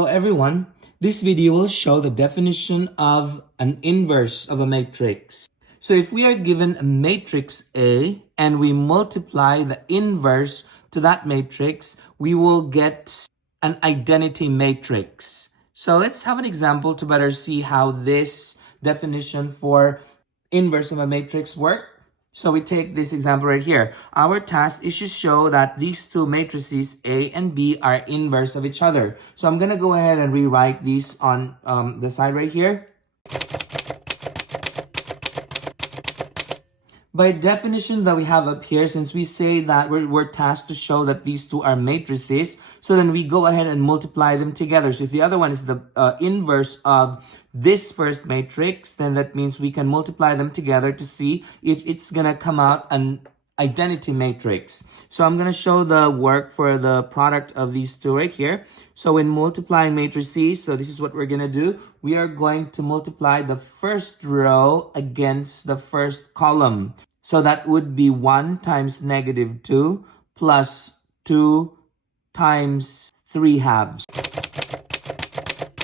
Hello everyone. This video will show the definition of an inverse of a matrix. So if we are given a matrix A and we multiply the inverse to that matrix, we will get an identity matrix. So let's have an example to better see how this definition for inverse of a matrix works. So we take this example right here. Our task is to show that these two matrices A and B are inverse of each other. So I'm going to go ahead and rewrite these on the side right here. By definition that we have up here, since we say that we're tasked to show that these two are matrices, so then we go ahead and multiply them together. So if the other one is the inverse of this first matrix, then that means we can multiply them together to see if it's gonna come out an identity matrix. So I'm gonna show the work for the product of these two right here. So in multiplying matrices, so this is what we're gonna do. We are going to multiply the first row against the first column. So that would be 1 times negative 2 plus 2 times 3 halves.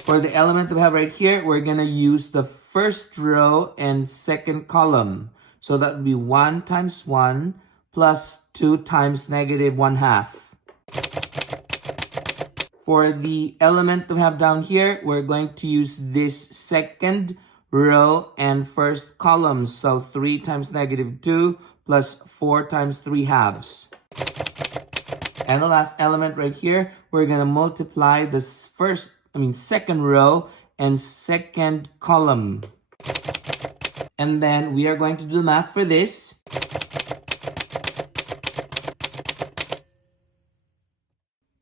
For the element that we have right here, we're gonna use the first row and second column. So that would be 1 times 1 plus 2 times negative 1 half. For the element that we have down here, we're going to use this second row and first column. So 3 times negative 2 plus 4 times 3 halves. And the last element right here, we're going to multiply this second row and second column. And then we are going to do the math for this.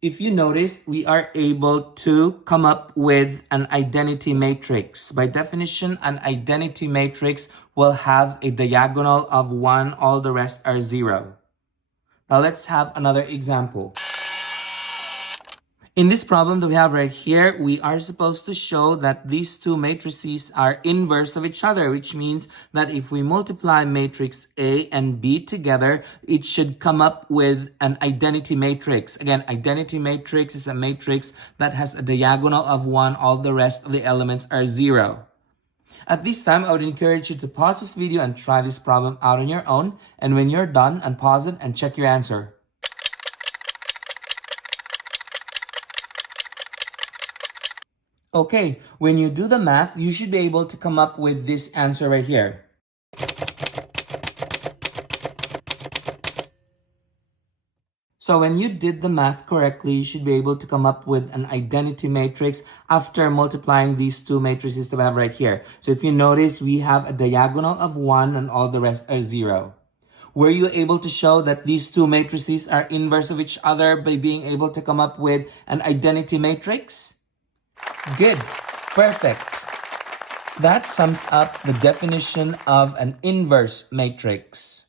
If you notice, we are able to come up with an identity matrix. By definition, an identity matrix will have a diagonal of 1, all the rest are 0. Now let's have another example. In this problem that we have right here, we are supposed to show that these two matrices are inverse of each other, which means that if we multiply matrix A and B together, it should come up with an identity matrix. Again, identity matrix is a matrix that has a diagonal of 1, all the rest of the elements are 0. At this time, I would encourage you to pause this video and try this problem out on your own. And when you're done, unpause it and check your answer. Okay, when you do the math, you should be able to come up with this answer right here. So when you did the math correctly, you should be able to come up with an identity matrix after multiplying these two matrices that we have right here. So if you notice, we have a diagonal of 1 and all the rest are 0. Were you able to show that these two matrices are inverse of each other by being able to come up with an identity matrix? Good. Perfect. That sums up the definition of an inverse matrix.